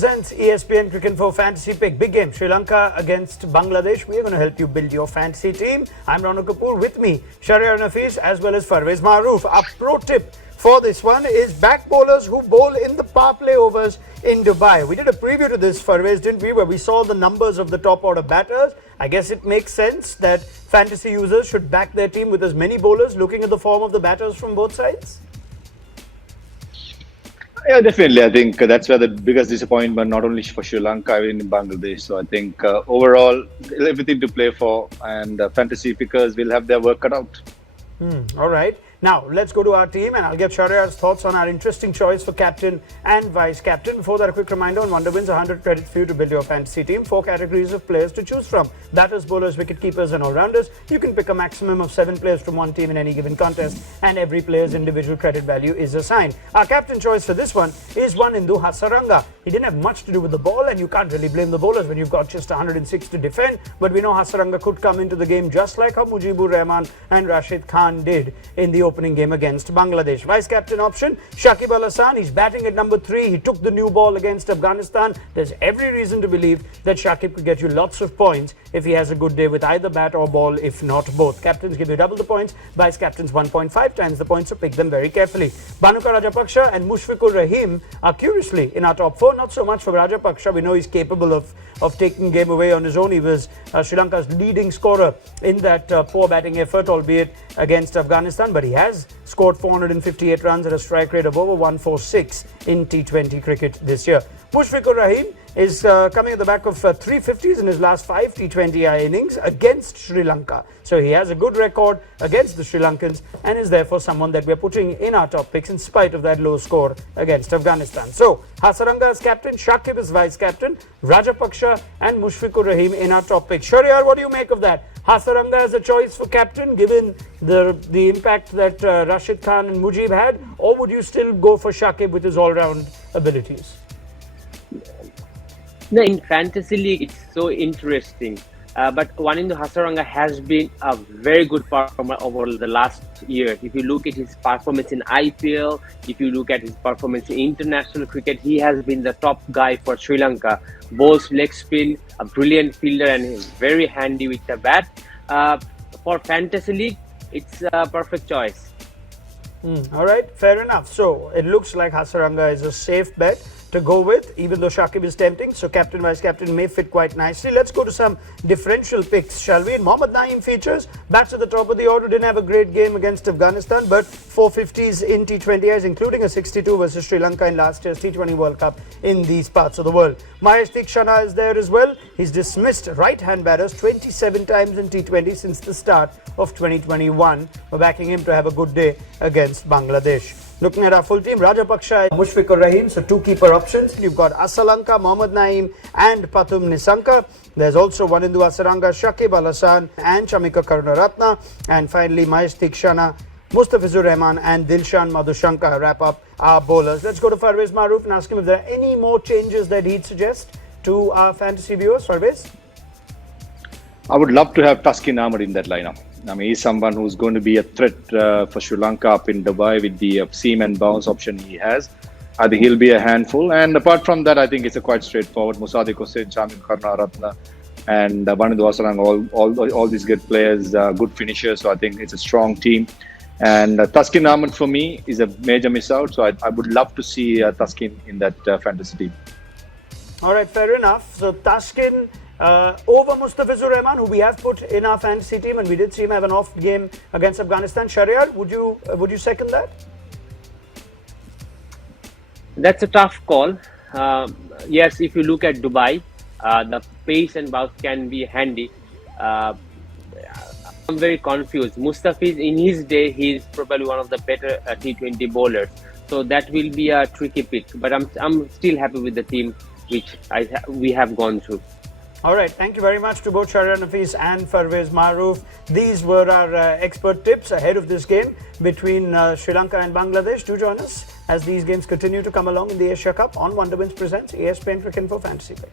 presents ESPN Cricinfo Fantasy Pick. Big game, Sri Lanka against Bangladesh. We are going to help you build your fantasy team. I'm Rana Kapoor, with me, Shahryar Nafees as well as Parvez Maroof. Our pro tip for this one is back bowlers who bowl in the power play overs in Dubai. We did a preview to this, Parvez, didn't we, where we saw the numbers of the top order batters. I guess it makes sense that fantasy users should back their team with as many bowlers, looking at the form of the batters from both sides. Yeah, definitely. I think that's where the biggest disappointment, not only for Sri Lanka, even in Bangladesh. So I think overall, everything to play for, and fantasy pickers will have their work cut out. All right. Now, let's go to our team and I'll get Shahryar's thoughts on our interesting choice for captain and vice captain. Before that, a quick reminder on Wonder Wins, 100 credits for you to build your fantasy team. 4 categories of players to choose from: batters, bowlers, wicket keepers and all-rounders. You can pick a maximum of 7 players from one team in any given contest, and every player's individual credit value is assigned. Our captain choice for this one is one Indu Hasaranga. He didn't have much to do with the ball, and you can't really blame the bowlers when you've got just 106 to defend. But we know Hasaranga could come into the game just like how Mujibur Rahman and Rashid Khan did in the opening game against Bangladesh. Vice captain option, Shakib Al Hasan. He's batting at number 3. He took the new ball against Afghanistan. There's every reason to believe that Shakib could get you lots of points if he has a good day with either bat or ball, if not both. Captains give you double the points, vice captains 1.5 times the points, so pick them very carefully. Bhanuka Rajapaksha and Mushfiqur Rahim are curiously in our top 4. Not so much for Rajapaksha. We know he's capable of taking game away on his own. He was Sri Lanka's leading scorer in that poor batting effort, albeit against Afghanistan, but he has scored 458 runs at a strike rate of over 146 in T20 cricket this year. Mushfiqur Rahim is coming at the back of 350s in his last 5 T20I innings against Sri Lanka. So he has a good record against the Sri Lankans and is therefore someone that we're putting in our top picks in spite of that low score against Afghanistan. So Hasaranga is captain, Shakib is vice captain, Rajapaksha and Mushfiqur Rahim in our top picks. Shahryar, what do you make of that? Hasaranga as a choice for captain given the impact that Rashid Khan and Mujib had, or would you still go for Shakib with his all-round abilities? No, in fantasy league, it's so interesting. But Wanindu Hasaranga has been a very good performer over the last year. If you look at his performance in IPL, if you look at his performance in international cricket, he has been the top guy for Sri Lanka. Bowls leg spin, a brilliant fielder, and he's very handy with the bat. For fantasy league, it's a perfect choice. All right, fair enough. So it looks like Hasaranga is a safe bet to go with, even though Shakib is tempting. So captain, vice captain may fit quite nicely. Let's go to some differential picks, shall we? Mohammad Naeem features, bats at the top of the order, didn't have a great game against Afghanistan, but 450s in T20Is, including a 62 versus Sri Lanka in last year's T20 World Cup in these parts of the world. Mahesh Theekshana is there as well. He's dismissed right-hand batters 27 times in T20 since the start of 2021. We're backing him to have a good day against Bangladesh. Looking at our full team, Rajapaksha, Mushfiqur Rahim, so 2 keeper options. You've got Asalanka, Mohammad Naeem and Pathum Nisanka. There's also Wanindu Hasaranga, Shakib Al Hasan and Chamika Karunaratne. And finally, Mahesh Theekshana, Mustafizur Rahman and Dilshan Madhushankar wrap up our bowlers. Let's go to Parvez Maroof and ask him if there are any more changes that he'd suggest to our fantasy viewers. Parvez? I would love to have Taskin Ahmed in that lineup. I mean, he's someone who's going to be a threat for Sri Lanka up in Dubai with the seam and bounce option he has. I think he'll be a handful. And apart from that, I think it's a quite straightforward. Musadik Hussain, Chamika Karunaratne and Wanindu Hasaranga, all these good players, good finishers. So I think it's a strong team. And Taskin Ahmed for me is a major miss out. So I would love to see Taskin in that fantasy team. All right, fair enough. So Taskin over Mustafizur Rahman, who we have put in our fantasy team, and we did see him have an off game against Afghanistan. Shahryar, would you second that? That's a tough call. Yes, if you look at Dubai, the pace and bounce can be handy. I'm very confused. Mustafiz, in his day, he's probably one of the better T20 bowlers. So that will be a tricky pick. But I'm still happy with the team which we have gone through. All right, thank you very much to both Shahryar Nafees and Parvez Maroof. These were our expert tips ahead of this game between Sri Lanka and Bangladesh. Do join us as these games continue to come along in the Asia Cup on Wonder Wins presents ESPN Cricinfo Fantasy Pick.